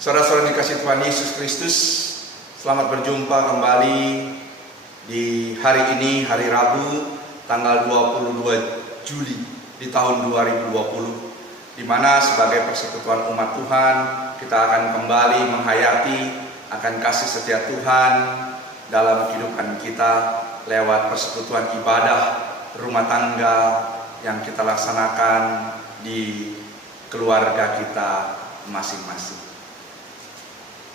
Saudara-saudara dikasih Tuhan Yesus Kristus, selamat berjumpa kembali di hari ini, hari Rabu, tanggal 22 Juli di tahun 2020, di mana sebagai persekutuan umat Tuhan, kita akan kembali menghayati akan kasih setia Tuhan dalam kehidupan kita lewat persekutuan ibadah rumah tangga yang kita laksanakan di keluarga kita masing-masing.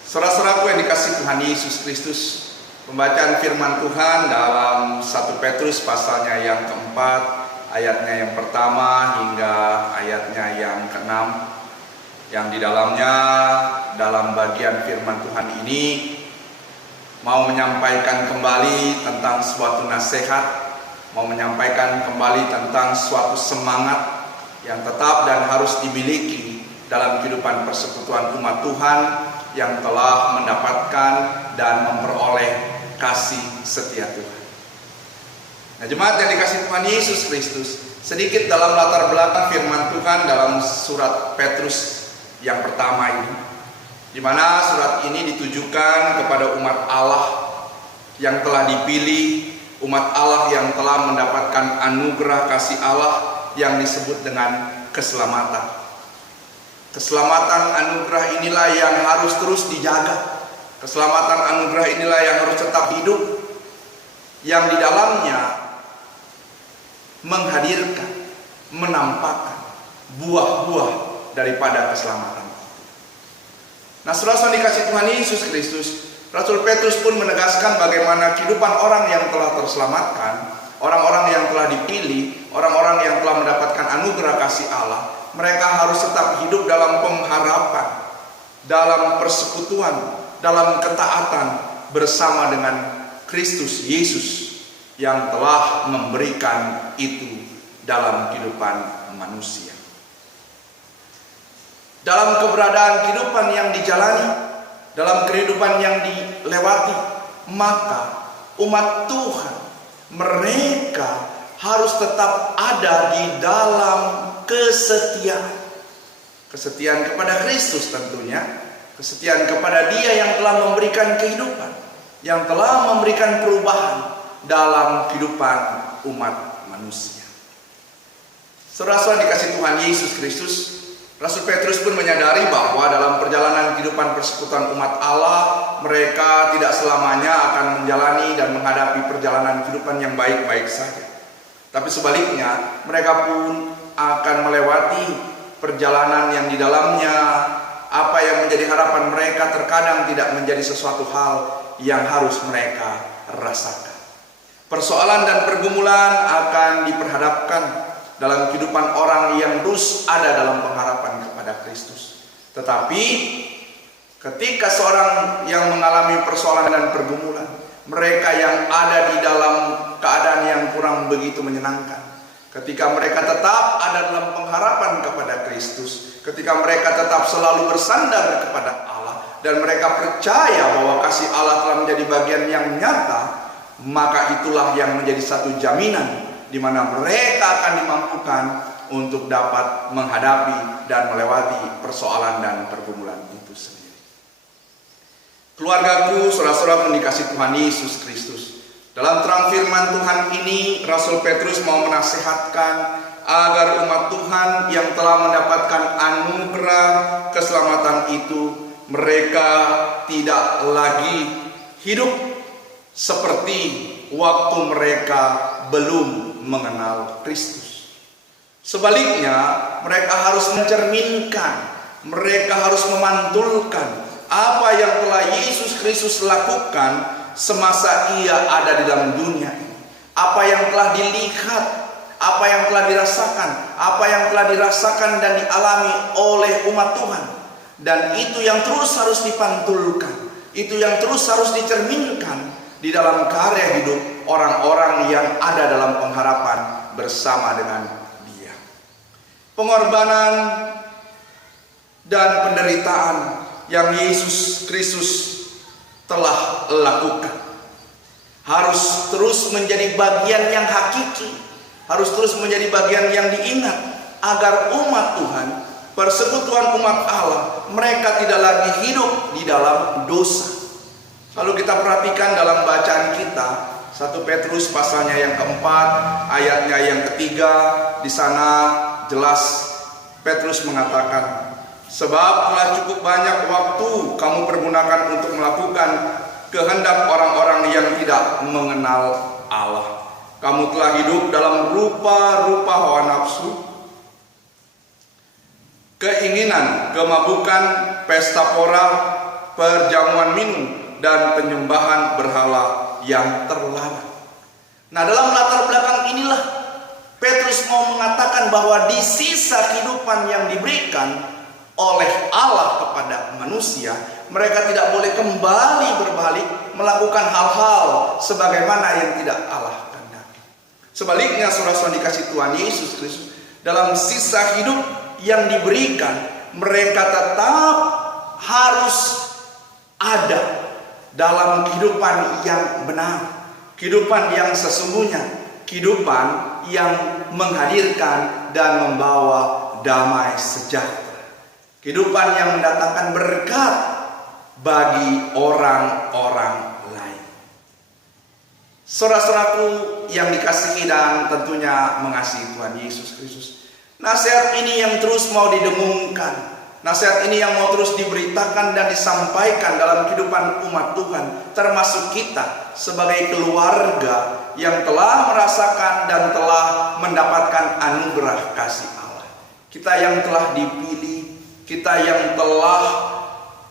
Saudara-saudaraku yang dikasih Tuhan Yesus Kristus, pembacaan firman Tuhan dalam 1 Petrus pasalnya yang keempat, ayatnya yang pertama hingga ayatnya yang keenam, yang di dalamnya dalam bagian firman Tuhan ini mau menyampaikan kembali tentang suatu nasihat, mau menyampaikan kembali tentang suatu semangat yang tetap dan harus dimiliki dalam kehidupan persekutuan umat Tuhan yang telah mendapatkan dan memperoleh kasih setia Tuhan. Nah, jemaat yang dikasih Tuhan Yesus Kristus, sedikit dalam latar belakang firman Tuhan dalam surat Petrus yang pertama ini, di mana surat ini ditujukan kepada umat Allah yang telah dipilih, umat Allah yang telah mendapatkan anugerah kasih Allah yang disebut dengan keselamatan. Keselamatan anugerah inilah yang harus terus dijaga. Keselamatan anugerah inilah yang harus tetap hidup, yang di dalamnya menghadirkan, menampakkan buah-buah daripada keselamatan. Nah, saudara-saudara dikasih Tuhan Yesus Kristus, Rasul Petrus pun menegaskan bagaimana kehidupan orang yang telah terselamatkan, orang-orang yang telah dipilih, orang-orang yang telah mendapatkan anugerah kasih Allah, mereka harus tetap hidup dalam pengharapan, dalam persekutuan, dalam ketaatan bersama dengan Kristus Yesus yang telah memberikan itu dalam kehidupan manusia. Dalam keberadaan kehidupan yang dijalani, dalam kehidupan yang dilewati, maka umat Tuhan, mereka harus tetap ada di dalam kesetiaan. Kesetiaan kepada Kristus tentunya, kesetiaan kepada Dia yang telah memberikan kehidupan, yang telah memberikan perubahan dalam kehidupan umat manusia. Saudara-saudara dikasih Tuhan Yesus Kristus, Rasul Petrus pun menyadari bahwa dalam perjalanan kehidupan persekutuan umat Allah, mereka tidak selamanya akan menjalani dan menghadapi perjalanan kehidupan yang baik-baik saja. Tapi sebaliknya, mereka pun akan melewati perjalanan yang di dalamnya apa yang menjadi harapan mereka terkadang tidak menjadi sesuatu hal yang harus mereka rasakan. Persoalan dan pergumulan akan diperhadapkan dalam kehidupan orang yang terus ada dalam pengharapan kepada Kristus. Tetapi ketika seorang yang mengalami persoalan dan pergumulan, mereka yang ada di dalam keadaan yang kurang begitu menyenangkan, ketika mereka tetap ada dalam pengharapan kepada Kristus, ketika mereka tetap selalu bersandar kepada Allah, dan mereka percaya bahwa kasih Allah telah menjadi bagian yang nyata, maka itulah yang menjadi satu jaminan di mana mereka akan dimampukan untuk dapat menghadapi dan melewati persoalan dan pergumulan itu sendiri. Keluargaku, saudara-saudara yang dikasih Tuhan Yesus Kristus, dalam terang firman Tuhan ini, Rasul Petrus mau menasihatkan agar umat Tuhan yang telah mendapatkan anugerah keselamatan itu, mereka tidak lagi hidup seperti waktu mereka belum mengenal Kristus. Sebaliknya, mereka harus mencerminkan, mereka harus memantulkan apa yang telah Yesus Kristus lakukan semasa Ia ada di dalam dunia ini. Apa yang telah dilihat, apa yang telah dirasakan, apa yang telah dirasakan dan dialami oleh umat Tuhan. Dan itu yang terus harus dipantulkan, itu yang terus harus dicerminkan di dalam karya hidup orang-orang yang ada dalam pengharapan bersama dengan Dia. Pengorbanan dan penderitaan yang Yesus Kristus telah lakukan harus terus menjadi bagian yang hakiki, harus terus menjadi bagian yang diingat, agar umat Tuhan persekutuan umat Allah, mereka tidak lagi hidup di dalam dosa. Lalu kita perhatikan dalam bacaan kita, 1 Petrus pasalnya yang keempat, ayatnya yang ketiga, di sana jelas Petrus mengatakan, sebab telah cukup banyak waktu kamu pergunakan untuk melakukan kehendak orang-orang yang tidak mengenal Allah. Kamu telah hidup dalam rupa-rupa hawa nafsu, keinginan, kemabukan, pesta pora, perjamuan minum, dan penyembahan berhala yang terlarang. Nah, dalam latar belakang inilah Petrus mau mengatakan bahwa di sisa kehidupan yang diberikan oleh Allah kepada manusia, mereka tidak boleh kembali berbalik melakukan hal-hal sebagaimana yang tidak Allah kehendaki. Sebaliknya, saudara-saudara dikasih Tuhan Yesus Kristus, dalam sisa hidup yang diberikan, mereka tetap harus ada dalam kehidupan yang benar, kehidupan yang sesungguhnya, kehidupan yang menghadirkan dan membawa damai sejahtera, kehidupan yang mendatangkan berkat bagi orang-orang lain. Saudara-saudaraku yang dikasihi dan tentunya mengasihi Tuhan Yesus Kristus, nasihat ini yang terus mau didengungkan, nasihat ini yang mau terus diberitakan dan disampaikan dalam kehidupan umat Tuhan, termasuk kita sebagai keluarga yang telah merasakan dan telah mendapatkan anugerah kasih Allah. Kita yang telah dipilih, kita yang telah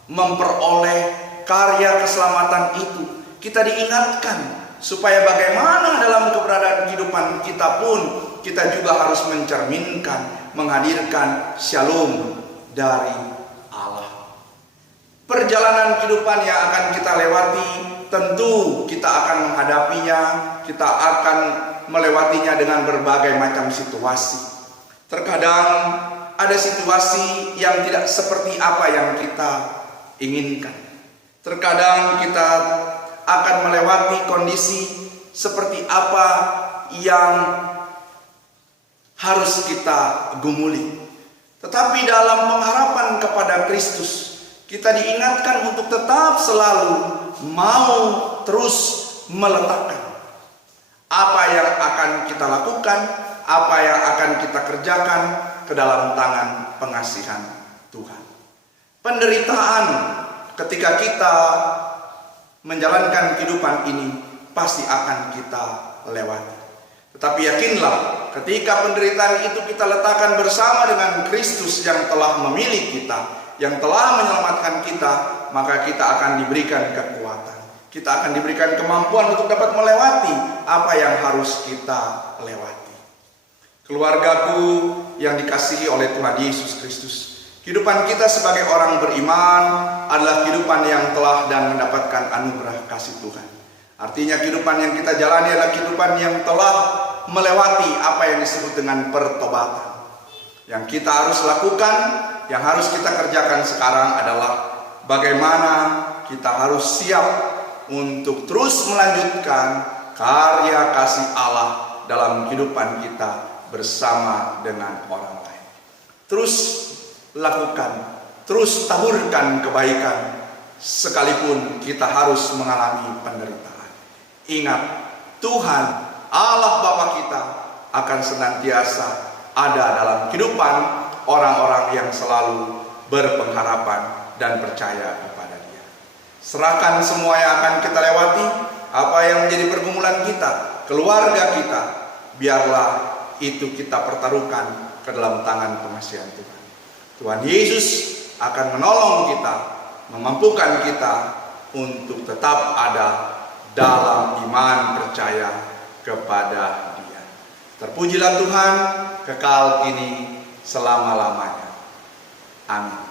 memperoleh karya keselamatan itu, kita diingatkan supaya bagaimana dalam keberadaan kehidupan kita pun kita juga harus mencerminkan, menghadirkan shalom dari Allah. Perjalanan kehidupan yang akan kita lewati, tentu kita akan menghadapinya, kita akan melewatinya dengan berbagai macam situasi. Terkadang ada situasi yang tidak seperti apa yang kita inginkan. Terkadang kita akan melewati kondisi seperti apa yang harus kita gumuli. Tetapi dalam pengharapan kepada Kristus, kita diingatkan untuk tetap selalu mau terus meletakkan apa yang akan kita lakukan, apa yang akan kita kerjakan ke dalam tangan pengasihan Tuhan. Penderitaan ketika kita menjalankan kehidupan ini pasti akan kita lewati. Tetapi yakinlah, ketika penderitaan itu kita letakkan bersama dengan Kristus yang telah memilih kita, yang telah menyelamatkan kita, maka kita akan diberikan kekuatan. Kita akan diberikan kemampuan untuk dapat melewati apa yang harus kita lewati. Keluargaku yang dikasihi oleh Tuhan Yesus Kristus, kehidupan kita sebagai orang beriman adalah kehidupan yang telah dan mendapatkan anugerah kasih Tuhan. Artinya kehidupan yang kita jalani adalah kehidupan yang telah melewati apa yang disebut dengan pertobatan. Yang kita harus lakukan, yang harus kita kerjakan sekarang adalah bagaimana kita harus siap untuk terus melanjutkan karya kasih Allah dalam kehidupan kita bersama dengan orang lain. Terus lakukan, terus taburkan kebaikan, sekalipun kita harus mengalami penderitaan. Ingat, Tuhan Allah Bapa kita akan senantiasa ada dalam kehidupan orang-orang yang selalu berpengharapan dan percaya kepada Dia. Serahkan semua yang akan kita lewati, apa yang menjadi pergumulan kita, keluarga kita, biarlah itu kita pertaruhkan ke dalam tangan pengasihan Tuhan. Tuhan Yesus akan menolong kita, memampukan kita untuk tetap ada dalam iman percaya kepada Dia. Terpujilah Tuhan kekal kini selama-lamanya. Amin.